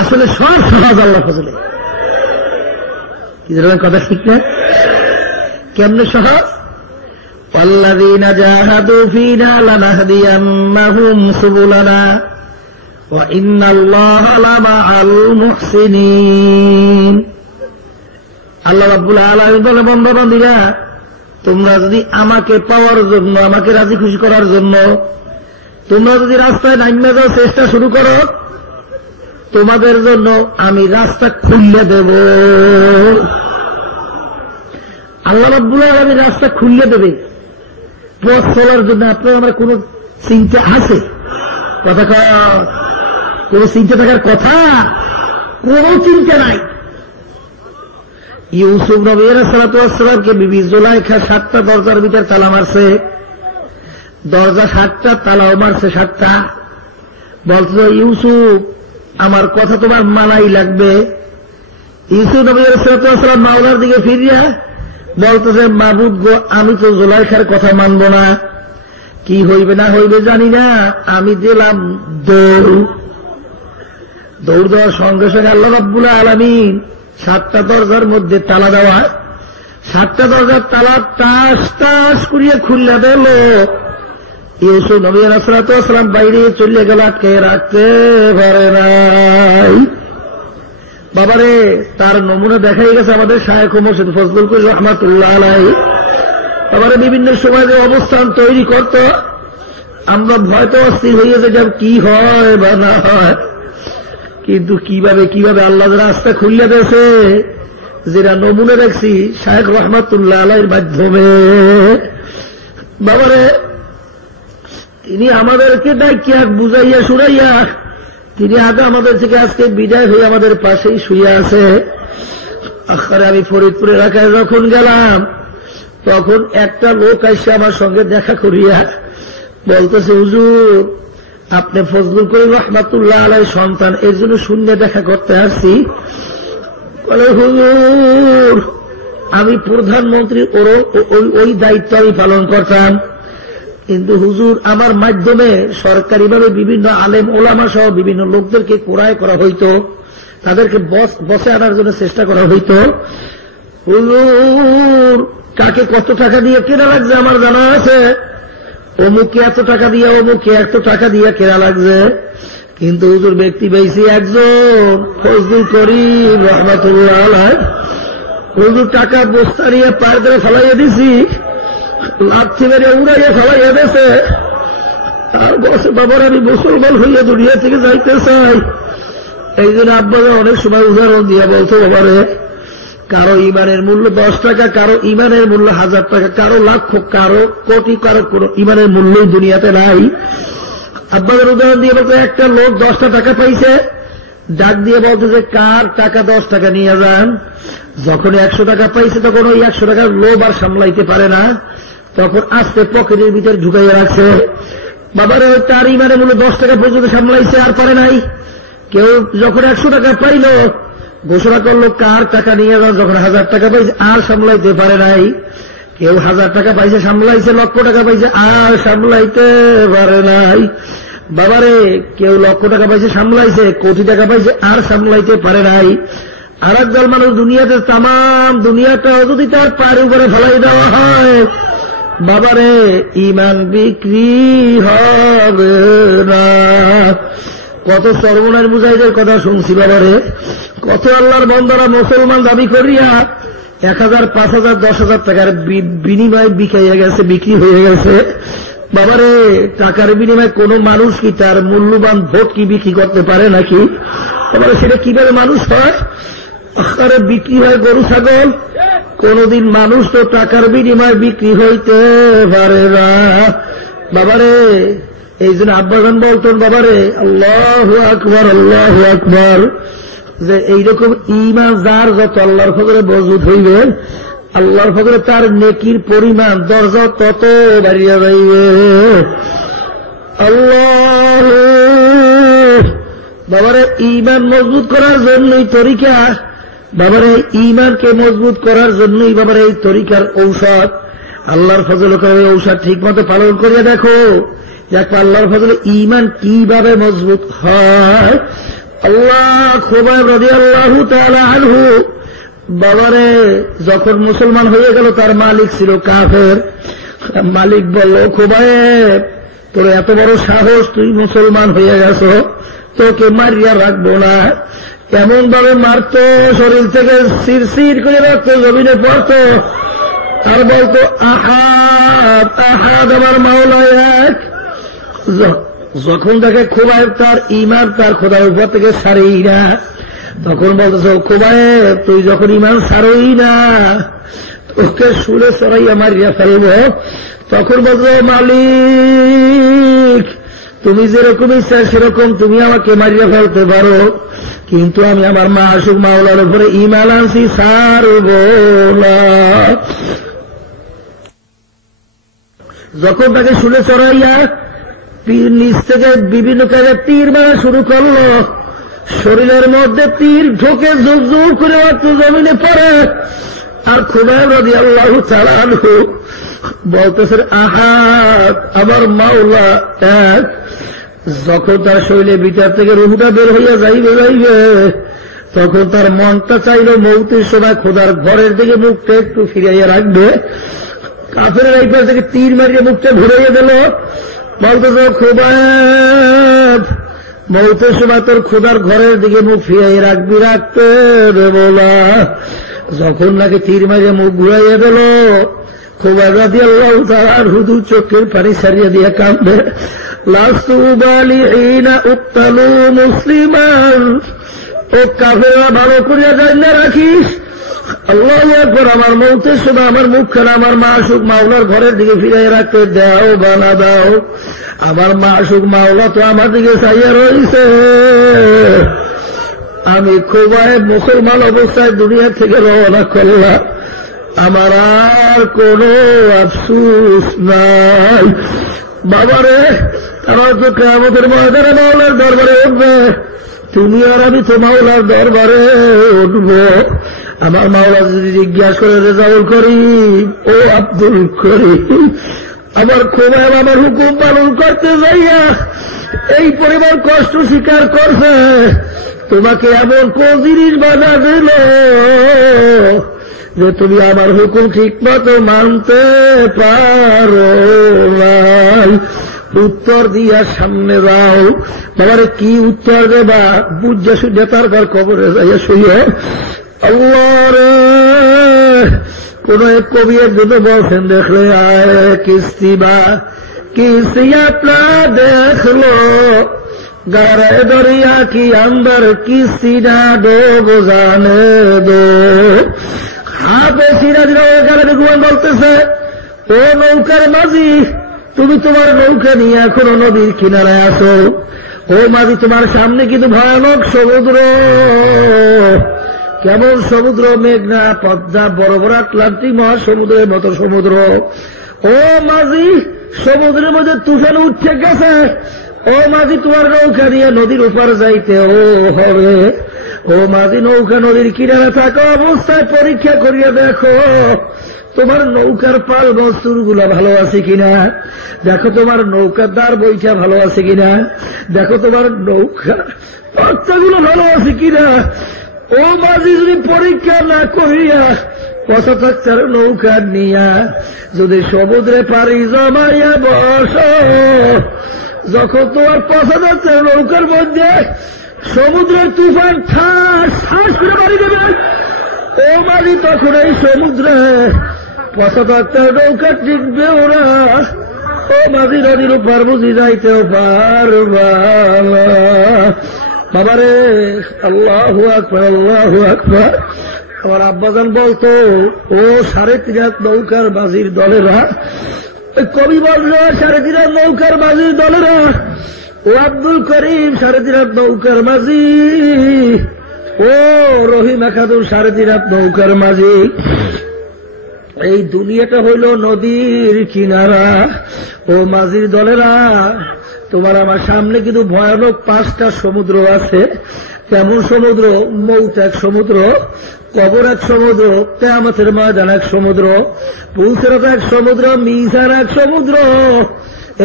আসলে সব সহজ আল্লাহর ফজলে। কি ধরনের কথা ঠিক না? কেমনে সহজ? ওয়াল্লাযীনা জাহাদু ফীনা লানাহদিয়ান্নাহুম সুবুলানা ওয়া ইন্নাল্লাহা লামাআল মুহসিনিন। আল্লাহ রাব্বুল আলামিন বলে, বান্দা-বান্দীরা, তোমরা যদি আমাকে পাওয়ার জন্য, আমাকে রাজি খুশি করার জন্য তোমরা যদি রাস্তায় নাইমা যাও, চেষ্টা শুরু করো, তোমাদের জন্য আমি রাস্তা খুলে দেব। আল্লাহ রাব্বুল আলামিন রাস্তা খুলে দেবে পথ চলার জন্য। আপনার আমার কোন চিন্তা আছে? কথা কোন চিন্তা থাকার কথা? কোন চিন্তা নাই। ইউসুফ নবী আলাইহিস সালাতু ওয়াস সালামকে বিবি জুলাইখা 7টা দরজার ভিতর তালা মারছে। দরজা 7টা, তালাও মারছে 7টা। বলছে, ইউসুফ আমার কথা তোমার মানাই লাগবে। ইউসুফ নবী আলাইহিস সালাতু ওয়াস সালাম মাওলার দিকে ফিরিয়া বলতেছে, মাবুদ গো, আমি তো জুলাইখার কথা মানব না। কি হইবে না হইবে জানি না, আমি দিলাম দৌড়। দৌড় দেওয়ার সঙ্গে সঙ্গে আল্লাহ রাব্বুল আলামিন 7টা দরজার মধ্যে তালা দেওয়া, 7টা দরজার তালা টাস টাস করিয়া খুললা দিল। ইউসুফ নবী আলাইহিস সালাতু ওয়াস সালাম বাইরে চলে গেল, আটকে রাখতে পারে নাই। বাবারে, তার নমুনা দেখাই গেছে আমাদের শায়েখ মুর্শিদ ফজলুল করিম রাহমাতুল্লাহ আলাইহি। বাবারে, বিভিন্ন সময় যে অবস্থান তৈরি করত, আমরা ভয়তো অস্থির হইয়া যেতাম, কি হয় বা না হয়। কিন্তু কিভাবে আল্লাহ রাস্তা খুলিয়া দিয়েছে, যেটা নমুনা দেখছি শায়েখ রহমাতুল্লাহ আলাইহির মাধ্যমে। বাবারে, তিনি আমাদেরকে ডাকিয়া বুঝাইয়া শুনাইয়া তিনি আগে আমাদের থেকে আজকে বিদায় হয়ে আমাদের পাশেই শুয়ে আছে। আখরে আমি ফরিদপুর এলাকায় যখন গেলাম, তখন একটা লোক এসে আমার সঙ্গে দেখা করিয়া বলতেছে, হুজুর, আপনি ফজলুল করিম রাহমাতুল্লাহ আলাইহির সন্তান, এর জন্য শূন্য দেখা করতে আসছি। বলে, হুজুর, আমি প্রধানমন্ত্রী, ওই দায়িত্ব আমি পালন করতাম, কিন্তু হুজুর আমার মাধ্যমে সরকারিভাবে বিভিন্ন আলেম ওলামা সহ বিভিন্ন লোকদেরকে কোরআয় করা হইতো, তাদেরকে বসে আনার জন্য চেষ্টা করা হইতো। হুজুর, কাকে কত টাকা দিয়ে কেনা লাগছে আমার জানা আছে, অমুকে এত টাকা দিয়ে, অমুকে এত টাকা দিয়ে কেনা লাগছে, কিন্তু হুজুর ব্যক্তি বেশি একজন ফজলুল করিম রাহমাতুল্লাহ আলাইহি। হুজুর টাকা বস্তা নিয়ে পায়ের ধরে ফেলাইয়া দিছি, লাথি মেরে উড়াইয়া ফেলাইয়া দিয়েছে। তার বসে, বাবার আমি মুসলমান হইয়া দুনিয়া থেকে যাইতে চাই। এই জন্য আব্বারা অনেক সময় উদাহরণ দিয়া বলতো, বাবারে, কারো ইমানের মূল্য 10 টাকা, কারো ইমানের মূল্য 1000 টাকা, কারো লাখ, কারো কোটি, কারো কোন ইমানের মূল্যই দুনিয়াতে নাই। আব্বাদের উদাহরণ দিয়ে বলতো, একটা লোক 10টা টাকা পাইছে, ডাক দিয়ে বলতো যে কার টাকা 10 টাকা নিয়ে যান। যখন 100 টাকা পাইছে, তখন ওই 100 টাকার লোভ আর সামলাইতে পারে না, তখন আস্তে পকেটের ভিতরে ঢুকাইয়া রাখছে। বাবারে, তার ইমানের মূল্য 10 টাকা পর্যন্ত সামলাইছে, আর পারে নাই। কেউ যখন 100 টাকা পাইল, ঘোষণা করলো কার টাকা নিয়ে যাও, যখন 1000 টাকা পাইছে আর সামলাইতে পারে নাই। কেউ 1000 টাকা পাইছে সামলাইছে, লক্ষ টাকা পাইছে আর সামলাইতে পারে নাই। বাবারে, কেউ লক্ষ টাকা পাইছে সামলাইছে, কোটি টাকা পাইছে আর সামলাইতে পারে নাই। আর একদল মানুষ দুনিয়াতে, তাম দুনিয়াটা যদি তার পায়ের উপরে ফেলাই দেওয়া হয়, বাবারে, ইমান বিক্রি হবে না। কত সর্বনাশ মুজাহিদের কথা শুনছি বাবারে, কত আল্লাহর বান্দারা মুসলমান দাবি করিয়া 1000, 5000, 10,000 টাকার বিনিময়ে বিক্রি হয়ে গেছে। বাবারে, টাকার বিনিময়ে কোন মানুষ কি তার মূল্যবান ভোট কি বিক্রি করতে পারে নাকি? বাবারে, সেটা কিভাবে মানুষ হয়? আরে বিক্রি হয় গরু ছাগল, কোনদিন মানুষ তো টাকার বিনিময়ে বিক্রি হইতে পারে না। বাবারে, এই জন্য আব্বাজান বলতেন, বাবারে, আল্লাহু আকবার, আল্লাহু আকবার, যে এইরকম ঈমান যার যত আল্লাহর ফজলে মজবুত হইবে, আল্লাহর ফজলে তার নেকির পরিমাণ দরজা তত বাড়িয়া যাইবে। আল্লাহ, বাবারে, ঈমান মজবুত করার জন্যই তরিকা, বাবারে, ঈমানকে মজবুত করার জন্যই বাবারে এই তরিকার ঔষধ। আল্লাহর ফজলে করে ঔষধ ঠিক মতো পালন করিয়া দেখো, দেখ আল্লাহর ফজলে ঈমান কিভাবে মজবুত হয়। আল্লাহ খুবাইব রাদিয়াল্লাহু তাআলা আনহু বাবারে যখন মুসলমান হয়ে গেল, তার মালিক ছিল কাফের। মালিক বলল, খুবাইব তোর এত বড় সাহস, তুই মুসলমান হয়ে গেছ, তোকে মারিয়া রাখবো না। এমন ভাবে মারত, শরীর থেকে শিরশির করে রক্ত জমিনে পড়ত, আর বলতো আহাদ আহাদ আমার মাওলা এক। যখন তাকে খুবাইব তার ইমান তার খোদার উপর থেকে ছাড়েই না, তখন বলতেছ খুবাইব তুই যখন ইমান ছাড়ই না, তোকে সুরে চড়াইয়া মারিয়া ফেলব। তখন বলতো মালিক তুমি যেরকম ইচ্ছা সেরকম তুমি আমাকে মারিয়া ফেলতে পারো, কিন্তু আমি আমার মাসুক মাওলার উপরে ইমান আনছি, ছাড়ব না। যখন তাকে সুরে চড়াইয়া নিচ থেকে বিভিন্ন জায়গায় তীর মারা শুরু করল, শরীরের মধ্যে তীর ঢোকে, জোর জোর করে রক্ত জমিনে পড়ে। আর খুবাইব রাদিয়াল্লাহু তাআলা আনহু বলতেছেন আহাদ আমার মাওলা এক। যখন তার শরীরের ভিতর থেকে রূহটা বের হইয়া যাইবে তখন তার মনটা চাইল মৌতের সময় খোদার ঘরের দিকে মুখটা একটু ফিরাইয়া রাখবে। কাফের এই পাশ থেকে তীর মারিয়ে মুখটা ঘুরাইয়া দিল। বলতেছ খুবাইব মৌতের সময় তোর খোদার ঘরের দিকে মুখ ফিরাইয়া রাখবি, রাখতে দেব না। যখন নাকি তীর মারিয়ে মুখ ঘুরাইয়া দিল, খুবাইব রাদিয়াল্লাহু তাআলা আনহু চোখের পানি ছাড়িয়ে দিয়ে কাঁদবে। লাস্তু বালিহিনা উক্তালু মুসলিমান, ও কাফেররা ভালো করিয়া জানিয়া রাখিস, আল্লাহু আকবার, আমার মৌতের সময় আমার মুখখানা আমার মাসুক মাওলার ঘরের দিকে ফিরাইয়া রাখতে দাও বা না দাও। আমার মাসুক মাওলা তো আমার দিকে চাইয়া রয়েছে। আমি খুবাইব মুসলমান অবস্থায় দুনিয়া থেকে রওনা করলাম, আমার আর কোন আফসোস নাই। বাবারে আমার তো কিয়ামতের ময়দানে মাওলার দরবারে উঠবে, তুমি আর আমি তো মাওলার দরবারে উঠব। আমার মাওলা যদি জিজ্ঞাসা করে রেজাউল করিম, ও আব্দুল করিম, আমার খুবাইব আমার হুকুম পালন করতে যাইয়া এই পরিমাণ কষ্ট স্বীকার করছে, তোমাকে এমন কোন জিনিস বাধা দিল যে তুমি আমার হুকুম ঠিক মতো মানতে পারো নাই? উত্তর দিয়া সামনে যাও। বাবারে কি উত্তর দেবা বুঝা শুনে তারপর কবরে যাইয়া শুয়ে আল্লাহ রে। কোন এক কবি একজন বলছেন, দেখলে আয় কিস্তিবা किसी अपना देख लो गहरे दरिया की अंदर किसी ना डूब जाने दो। হাফে সিরাজ বলতেছে, ও নৌকার মাঝি, তুমি তোমার নৌকা নিয়ে এখনো নদীর কিনারায় আসো। ও মাঝি, তোমার সামনে কিন্তু ভয়ানক সমুদ্র। কেমন সমুদ্র? মেঘনা, পদ্মা, বড় বড় আটলান্টিক মহাসমুদ্রের মতো সমুদ্র। ও মাঝি, সমুদ্রের মধ্যে তুফান উঠে গেছে। ও মাঝি, তোমার নৌকা নিয়ে নদীর উপর যাইতে হবে। ও মাঝি, নৌকা নদীর কিনারে থাকা অবস্থায় পরীক্ষা করিয়া দেখো তোমার নৌকার পাল বস্তুর গুলা ভালো আছে কিনা। দেখো তোমার নৌকার দ্বার বইটা ভালো আছে কিনা। দেখো তোমার নৌকা বাচ্চাগুলো ভালো আছে কিনা। ও মাঝি, যদি পরীক্ষা না করিয়া 75 নৌকা নিয়া যদি সমুদ্রে পারি জমাইয়া বস, যখন তোমার 75 নৌকার মধ্যে সমুদ্রের তুফান ঠাস ঠাস করে বাড়ি দেবে, ও মাঝি, তখন এই সমুদ্রে 75 নৌকা টিকবে ওরা। ও মাঝি, নদীর উপর বুঝি যাইতেও পারবা না। বাবারে, আল্লাহু আকবার, আল্লাহু আকবার। আমার আব্বাজান বলতো, ও 3.5 নৌকার বাজির দলেরা, কবি বলল 3.5 নৌকার বাজির দলেরা, ও আব্দুল করিম 3.5 নৌকার মাঝি, ও রহিম একাদুর 3.5 নৌকার মাঝি। এই দুনিয়াটা হইল নদীর কিনারা। ও মাঝির দলেরা, তোমার আমার সামনে কিন্তু ভয়ানক 5টা সমুদ্র আছে। কেমন সমুদ্র? মৌত এক সমুদ্র, কবর এক সমুদ্র, কিয়ামতের ময়দান এক সমুদ্র, পুলসিরাত এক সমুদ্র, মিজান এক সমুদ্র।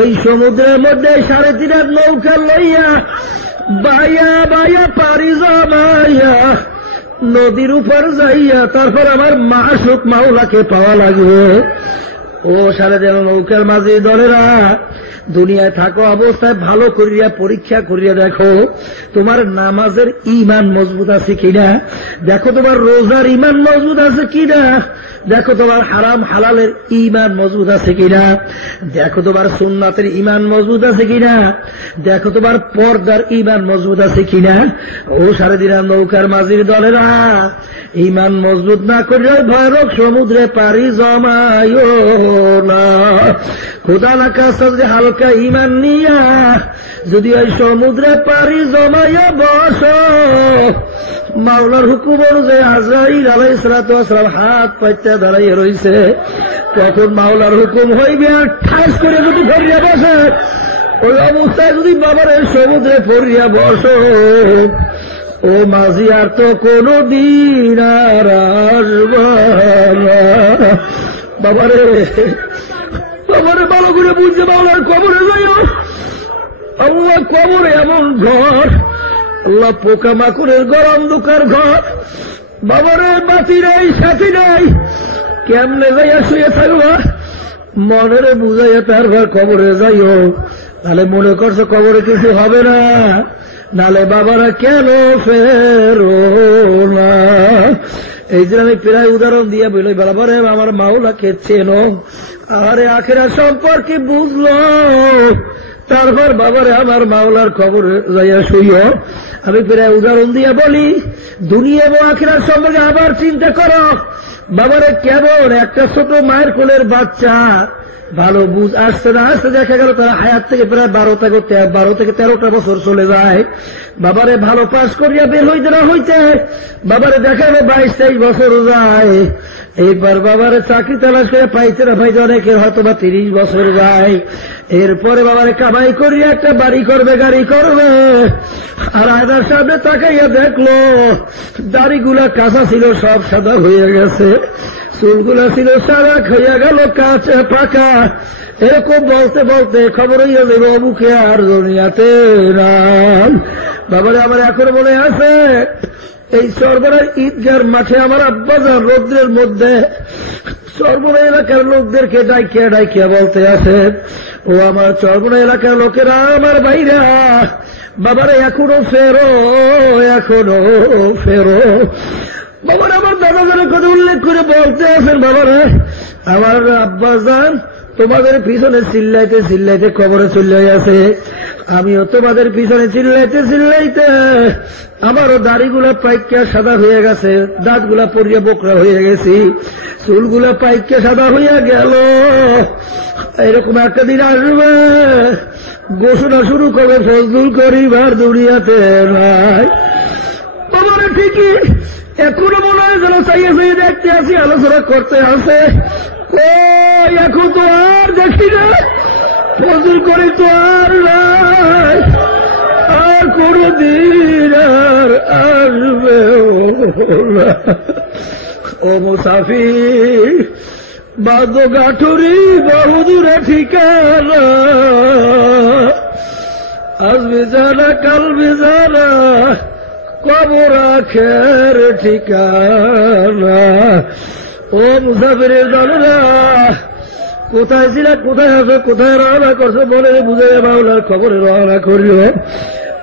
এই সমুদ্রের মধ্যে 3.5 নৌকা লইয়া বাইয়া বাইয়া পারি জমাইয়া নদীর উপর যাইয়া তারপর আমার মাসুক মাওলাকে পাওয়া লাগবে। ও সারা যেন নৌকার মাঝি দলেরা, দুনিয়ায় থাকো অবস্থায় ভালো করিয়া পরীক্ষা করিয়া দেখো তোমার নামাজের ঈমান মজবুত আছে কিনা, দেখো তোমার রোজার ঈমান মজবুত আছে কিনা, দেখো তোমার হারাম হালালের ঈমান মজবুত আছে কিনা, দেখো তোমার সুন্নাতের ঈমান মজবুত আছে কিনা, দেখো তোমার পর্দার ঈমান মজবুত আছে কিনা। ও সারাদিন নৌকার মাঝির দলেরা, ঈমান মজবুত না করলে ভয়ানক সমুদ্রে পারি জমায় না। খোদা না কাছে হালকা ঈমান নিয়া যদি ওই সমুদ্রে পারি জমাইয়া বস, মাওলার হুকুম অনুযায়ী আজরাইল আলাইহিস সালাতু ওয়াস সালাম হাত পাইতে দাঁড়াইয়া রইছে, তখন মাওলার হুকুম হইবে আর ঠাস করে যদি ফরিয়া বসে, ওই অবস্থায় যদি বাবার এই সমুদ্রে ফরিয়া বস, ও মাঝি আর তো কোনো দিন আর আসবে না। বাবারে বাবারে ভালো করে বুঝছে, মাওলার কবরে যাইও। আল্লাহ কবরে এমন ঘর, আল্লাহ পোকা মাকুরের ঘর, অন্ধকার ঘর, বাবারে বাতি নাই সাথী নাই, কেমনে যাইয়া শুয়ে থাকবা, মনের বুঝাইয়া তার ঘর কবরে যাইও। তাহলে মনে করছো কবরে কিছু হবে না, নালে বাবারা কেন ফেরো না। এই যে আমি প্রায় উদাহরণ দিয়ে বলি, বাবারে আমার মাওলাকে চেনো, আরে আখেরা সম্পর্কে বুঝলো, তারপর বাবারে আমার মাওলার খবরে যাইয়া শুইও। আমি প্রায় উদাহরণ দিয়ে বলি, দুনিয়া এবং আখেরার সম্পর্কে আবার চিন্তা করো। বাবারে কেমন একটা ছোট মায়ের কোলের বাচ্চা, ভালো বুঝ আসছে না আসতে দেখা গেল তারা হায়াত থেকে প্রায় 12 থেকে 13টা বছর চলে যায়। বাবারে ভালো পাস করিয়া বের হইতে না হইতে বাবারে দেখা গেল 22-23 বছর যায়। এইবার বাবারে চাকরি তালাশ করে পাইতে না পাইতে অনেকের হয়তো বা 30 বছর যায়। এরপরে বাবারে কামাই করিয়া একটা বাড়ি করবে, গাড়ি করবে, আর আয়নার সামনে তাকাইয়া দেখলো দাড়িগুলা কাঁচা ছিল সব সাদা হয়ে গেছে, চুলগুলা ছিল সাদা হইয়া গেল কাঁচা পাকা। এরকম বলতে বলতে খবর হইয়া যাবে অমুকে আর দুনিয়াতে নাই। বাবারে আমার এখন মনে আছে, এই সরবরাহ ঈদগার মাঠে আমার আব্বাজান রৌদ্রের মধ্যে চরমনা এলাকার লোকদেরকে ডাইকিয়া ডাইকিয়া বলতে আছে, ও আমার চরমনা এলাকার লোকেরা, আমার ভাইরা, বাবারে এখনো ফেরো, এখনো ফেরো। বাবার আমার দাদাদের কথা উল্লেখ করে বলতে আছেন, বাবারে আমার আব্বাজান তোমাদের পিছনে চিল্লাইতে চিল্লাইতে কবরে চলে আছে, আমিও তোমাদের পিছনে চিল্লাইতে চিল্লাইতে আমারও দাড়িগুলা পাইকিয়া সাদা হয়ে গেছে, দাঁতগুলা পরিয়া বোকরা হয়ে গেছি, চুলগুলা পাইকিয়া সাদা হইয়া গেল। এরকম একটা দিন আসবে ঘোষণা শুরু করবে ফজলুল করিবার দুনিয়াতে নাই। বাবারে ঠিকই এখনো মনে হয় যেন চাইয়ে চাইয়ে দেখতে আসি, আলোচনা করতে আসে, এখন তো আর দেখি না, ফজল করে তো আর নাই, আর কোনদিন আর আসবে ও মুসাফির, বাদ্য গাঠুরি বহুদূরে ঠিকানা, আজ বিজানা কাল বিজানা কবর আখের ঠিকানা। ও মুসাফিরের দলেরা, কোথায় ছিল, কোথায় আছো, কোথায় রওনা করছো, বলে বুঝে মাওলার খবরে রওনা করিল।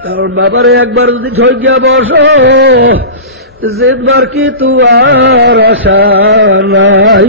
কারণ বাবারে একবার যদি ঠকিয়া বসো, জিতবার কি তু আর আশা নাই।